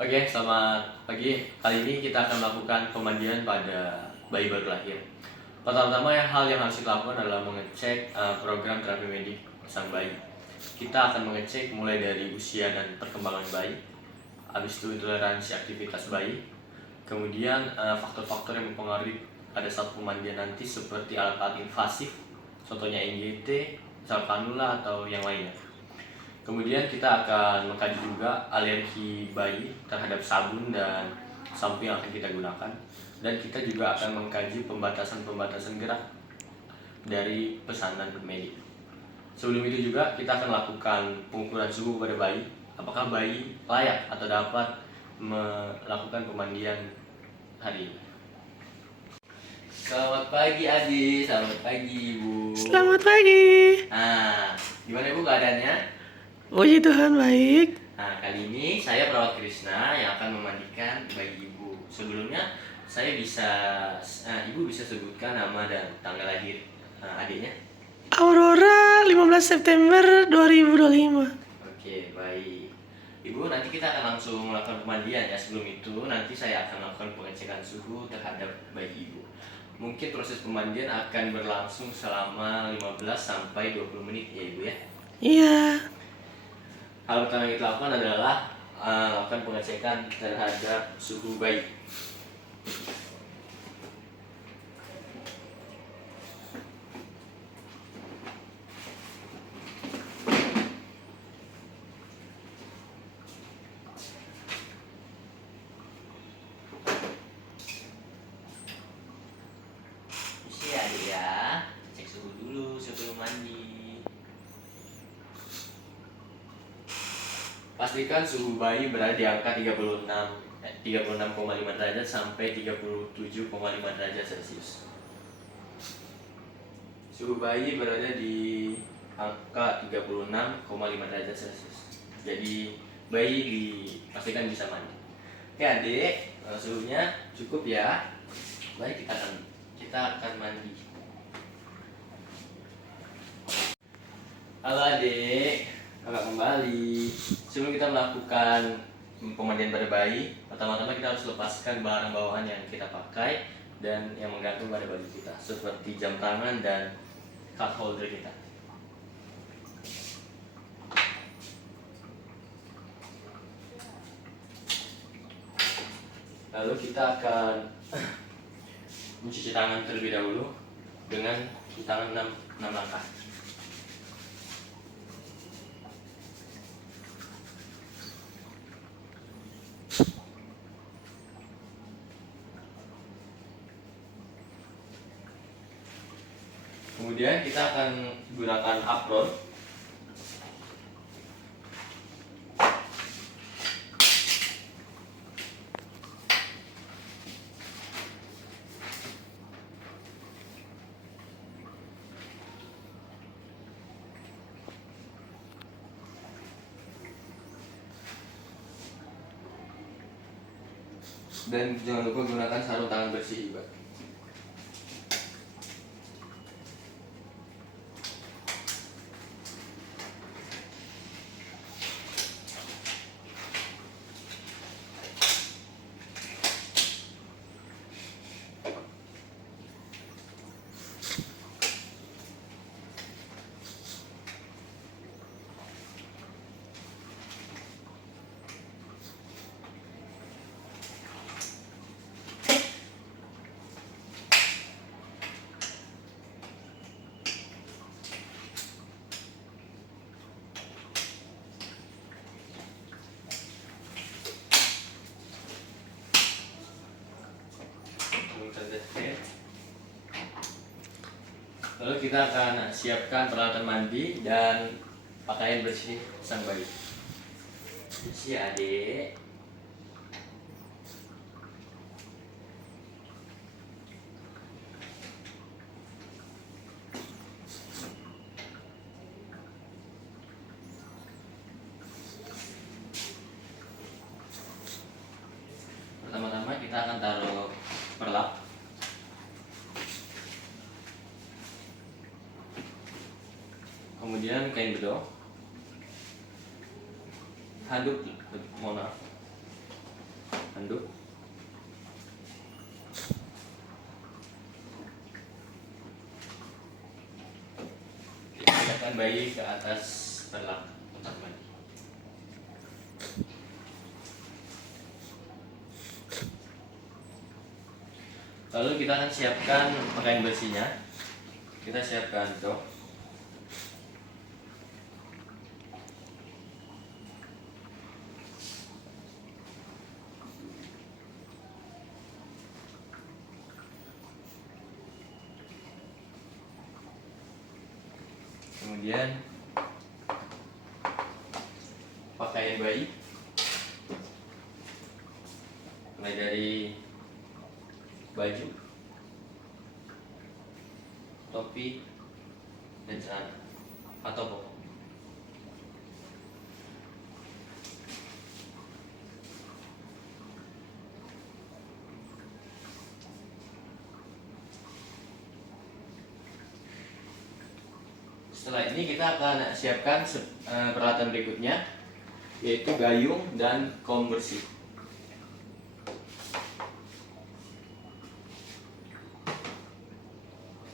Oke, selamat pagi. Kali ini kita akan melakukan pemandian pada bayi baru lahir. Pertama-tama hal yang harus kita lakukan adalah mengecek program terapi medik sang bayi. Kita akan mengecek mulai dari usia dan perkembangan bayi, habis itu toleransi aktivitas bayi, kemudian faktor-faktor yang mempengaruhi pada saat pemandian nanti seperti alat-alat invasif, contohnya NGT, sel kanula atau yang lainnya. Kemudian kita akan mengkaji juga alergi bayi terhadap sabun dan sampo yang akan kita gunakan. Dan kita juga akan mengkaji pembatasan-pembatasan gerak dari pesanan medik. Sebelum itu juga kita akan melakukan pengukuran suhu pada bayi. Apakah bayi layak atau dapat melakukan pemandian hari ini. Selamat pagi Adi, selamat pagi Ibu. Selamat pagi. Nah, gimana Ibu keadaannya? Puji Tuhan baik. Nah, kali ini saya perawat Krishna yang akan memandikan bayi ibu. Sebelumnya, ibu bisa sebutkan nama dan tanggal lahir adiknya? Aurora 15 September 2025. Oke, baik. Ibu, nanti kita akan langsung melakukan pemandian ya. Sebelum itu, nanti saya akan melakukan pengecekan suhu terhadap bayi ibu. Mungkin proses pemandian akan berlangsung selama 15 sampai 20 menit ya Ibu ya? Iya. Hal pertama yang kita lakukan adalah lakukan pengecekan terhadap suhu bayi. Isi adik ya, cek suhu dulu sebelum mandi. Pastikan suhu bayi berada di angka 36,5 derajat sampai 37,5 derajat Celcius. Suhu bayi berada di angka 36,5 derajat Celcius. Jadi bayi dipastikan bisa mandi. Oke adik, suhunya cukup ya. Baik, kita akan mandi. Halo adik, kakak kembali. Sebelum kita melakukan pemandian pada bayi, pertama-tama kita harus lepaskan barang bawaan yang kita pakai dan yang menggantung pada baju kita, seperti jam tangan dan cup holder kita. Lalu kita akan mencuci tangan terlebih dahulu dengan tangan 6 langkah. Kemudian kita akan gunakan apron. Dan jangan lupa gunakan sarung tangan bersih juga. Lalu kita akan siapkan peralatan mandi dan pakaian bersih sang bayi. Isi adik. Pertama-tama kita akan taruh perlap. Kemudian kain bedong, handuk, mohon maaf. handuk. Kita pindahkan bayi ke atas perlak kotak mandi. Lalu kita akan siapkan pakaian bersihnya. Kita siapkan jok. Kemudian pakaian bayi, mulai dari baju, topi, dan celana atau popok. Setelah ini kita akan siapkan peralatan berikutnya, yaitu gayung dan kaum bersih.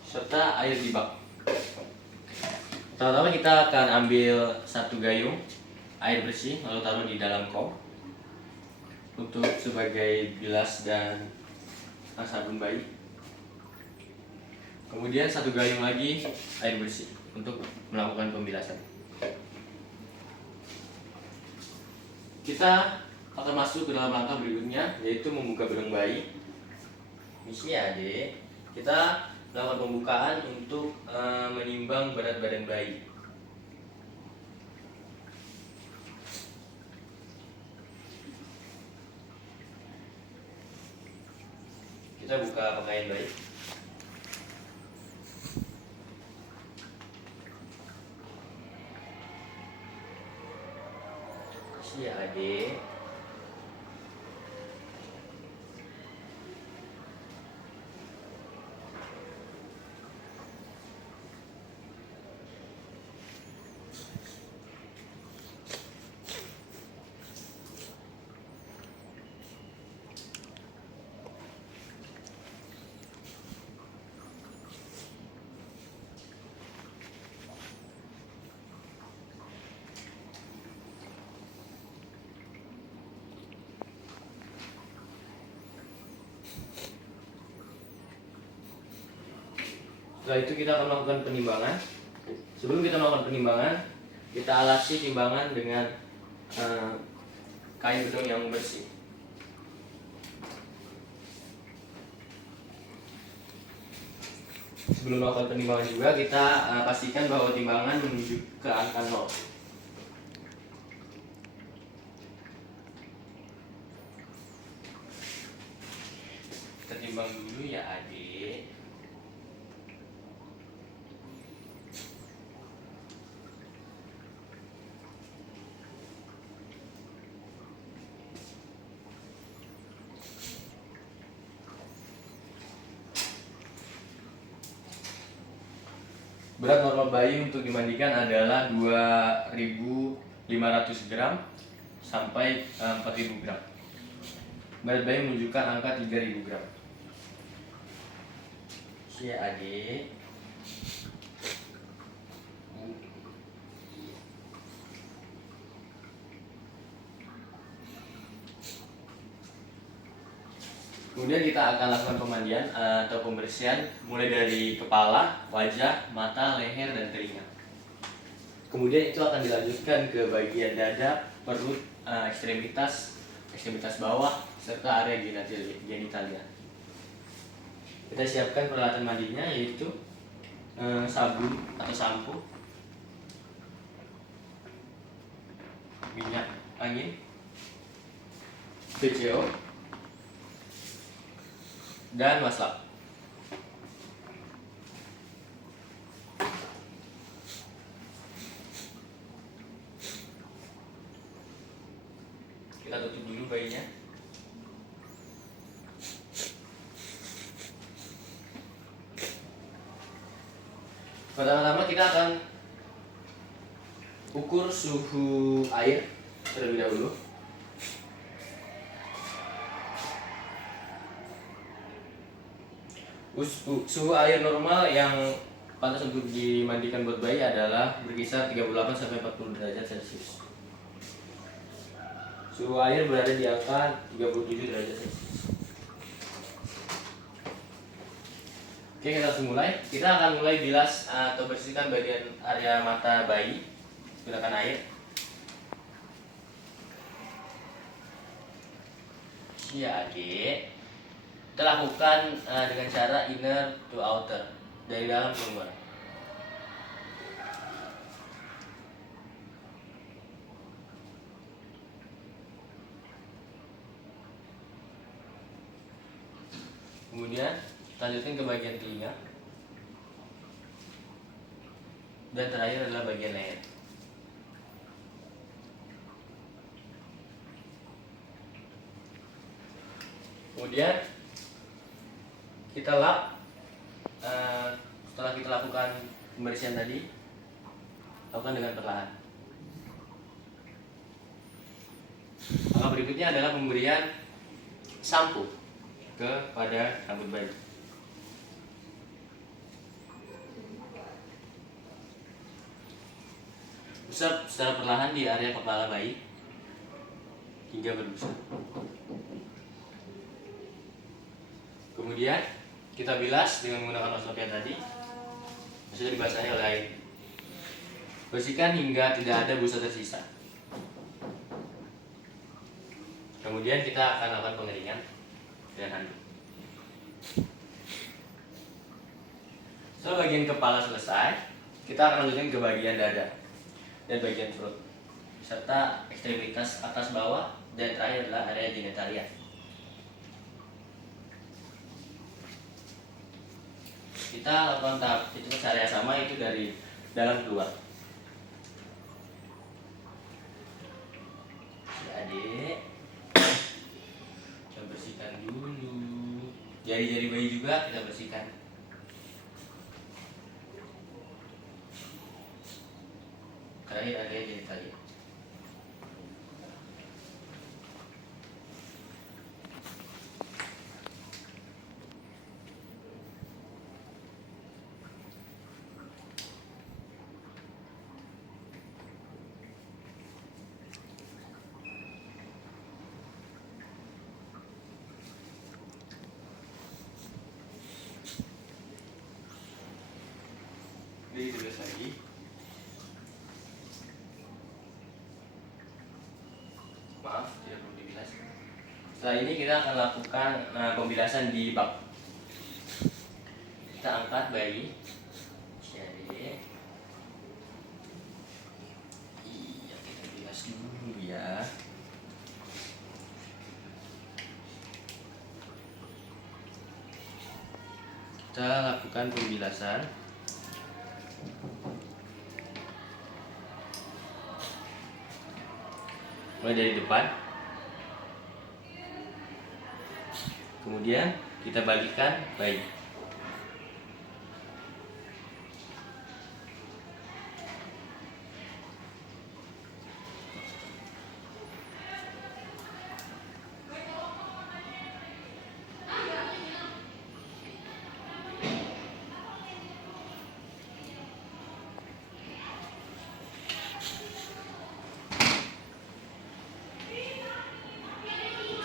Serta air di bak. Pertama-tama kita akan ambil satu gayung, air bersih, lalu taruh di dalam kom untuk sebagai bilas dan sabun bayi. Kemudian satu gayung lagi air bersih untuk melakukan pembilasan. Kita akan masuk ke dalam langkah berikutnya, yaitu membuka bedong bayi. Misi ya, Dek. Kita melakukan pembukaan untuk menimbang berat badan bayi. Kita buka pakaian bayi. Iya, Adik. Setelah itu kita akan melakukan penimbangan. Sebelum kita melakukan penimbangan, kita alasi timbangan dengan kain bedong yang bersih. Sebelum melakukan penimbangan juga, kita pastikan bahwa timbangan menuju ke angka 0. Kita timbang dulu ya, Adik. Berat normal bayi untuk dimandikan adalah 2.500 gram sampai 4.000 gram. Berat bayi menunjukkan angka 3.000 gram. Ya, Adik. Kemudian kita akan lakukan pemandian atau pembersihan mulai dari kepala, wajah, mata, leher, dan telinga. Kemudian itu akan dilanjutkan ke bagian dada, perut, ekstremitas bawah, serta area genitalia. Kita siapkan peralatan mandinya, yaitu sabun atau sampo, minyak angin, BCO, dan maslap. Kita tutup dulu bayinya. Pertama-tama kita akan ukur suhu air terlebih dahulu. Suhu air normal yang pantas untuk dimandikan buat bayi adalah berkisar 38 sampai 40 derajat Celcius. Suhu air berada di angka 37 derajat Celcius. Oke, kita langsung mulai. Kita akan mulai bilas atau bersihkan bagian area mata bayi menggunakan air. Ya, adik. Kita lakukan dengan cara inner to outer, dari dalam ke luar. Kemudian lanjutkan ke bagian telinga, dan terakhir adalah bagian leher. Kemudian kita lap. Setelah kita lakukan pembersihan tadi, lakukan dengan perlahan. Langkah berikutnya adalah pemberian sampo kepada rambut bayi. Usap secara perlahan di area kepala bayi hingga berbusa. Kemudian kita bilas dengan menggunakan osopia tadi, sudah dibasahi oleh air. Bersihkan hingga tidak ada busa tersisa. Kemudian kita akan lakukan pengeringan dengan handuk. Setelah bagian kepala selesai, kita akan lanjutkan ke bagian dada dan bagian perut, serta ekstremitas atas bawah, dan terakhir adalah area genitalia. Kita lakukan tahap itu cara yang sama, itu dari dalam keluar. Adik, kita bersihkan dulu. Jari-jari bayi juga kita bersihkan. Terakhir area genitalia. Ditulis lagi. Maaf, tidak perlu dibilas. Setelah ini kita akan lakukan pembilasan di bak. Kita angkat bayi. Jadi, iya, kita bilas dulu ya. Kita lakukan pembilasan. Mulai dari depan, kemudian kita balikkan bayi.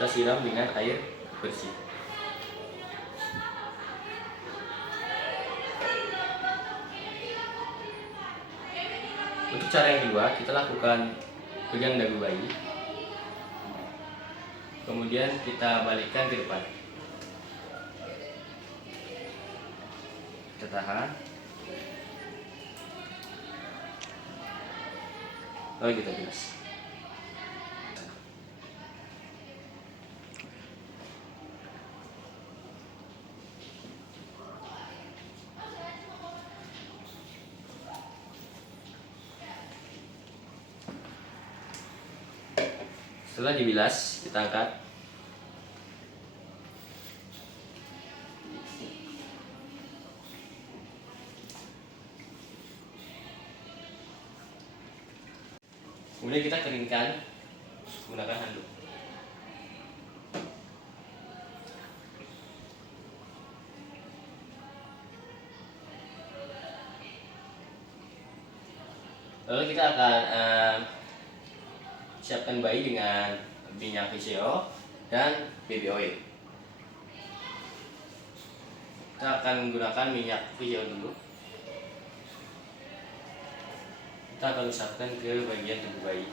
Kita siram dengan air bersih. Untuk cara yang kedua, kita lakukan pegang dagu bayi, kemudian kita balikkan ke depan. Kita tahan, lalu kita bilas. Setelah dibilas, kita angkat. Kemudian kita keringkan menggunakan handuk. Lalu kita akan siapkan bayi dengan minyak VCO dan baby oil. Kita akan menggunakan minyak VCO dulu. Kita akan usapkan ke bagian tubuh bayi.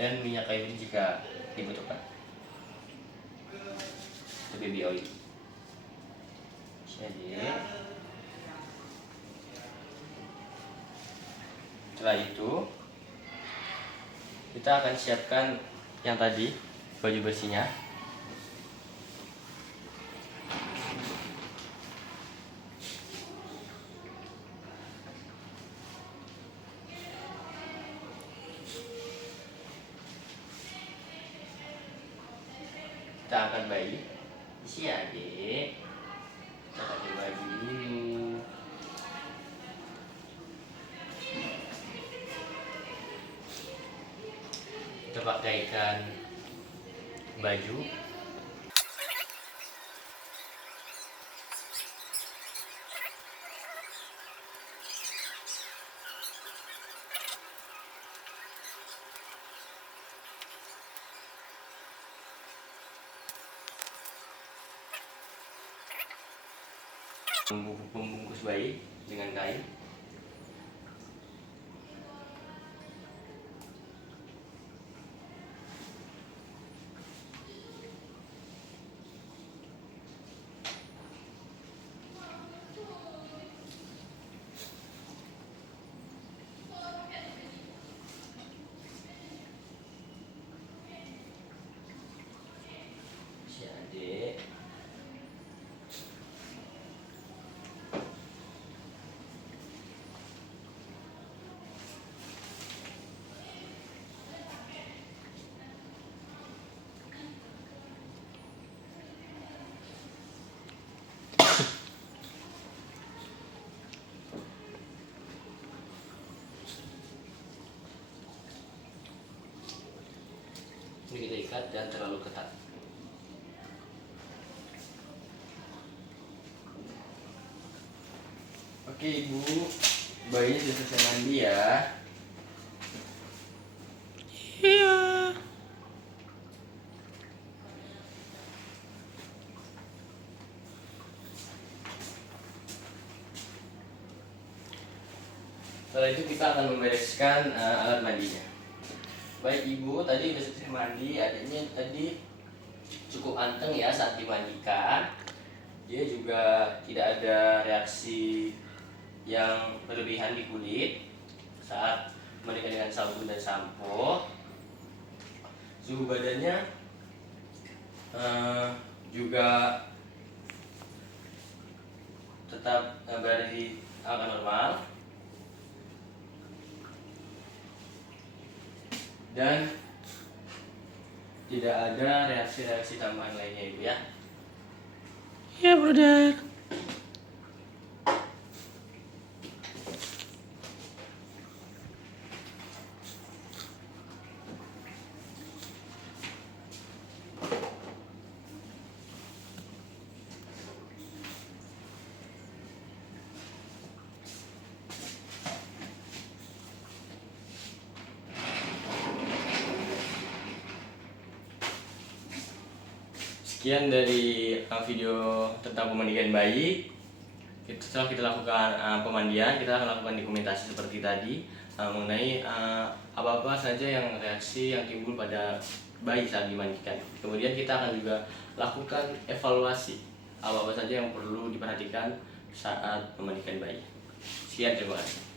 Dan minyak kayu putih jika dibutuhkan. Itu baby oil. Jadi setelah itu kita akan siapkan yang tadi baju bersihnya. Kita angkat bayi, isi adik, kita pakai baju dulu. Kita pakaikan baju. Membungkus bayi dengan kain. Si adik. Ini kita ikat dan terlalu ketat. Oke ibu, bayinya sudah selesai mandi ya. Iya. Setelah itu kita akan membereskan alat mandinya. Baik ibu, tadi sudah selesai mandi, adiknya tadi cukup anteng ya saat dimandikan. Dia juga tidak ada reaksi yang berlebihan di kulit saat memandikan dengan sabun dan sampo. Suhu badannya juga tetap berada di angka normal. Dan tidak ada reaksi-reaksi tambahan lainnya ibu ya. Iya, brother. Sekian dari video tentang pemandian bayi. Setelah kita lakukan pemandian, kita akan lakukan dokumentasi seperti tadi mengenai apa-apa saja yang reaksi yang timbul pada bayi saat dimandikan. Kemudian kita akan juga lakukan evaluasi apa-apa saja yang perlu diperhatikan saat memandikan bayi. Sekian, terima kasih.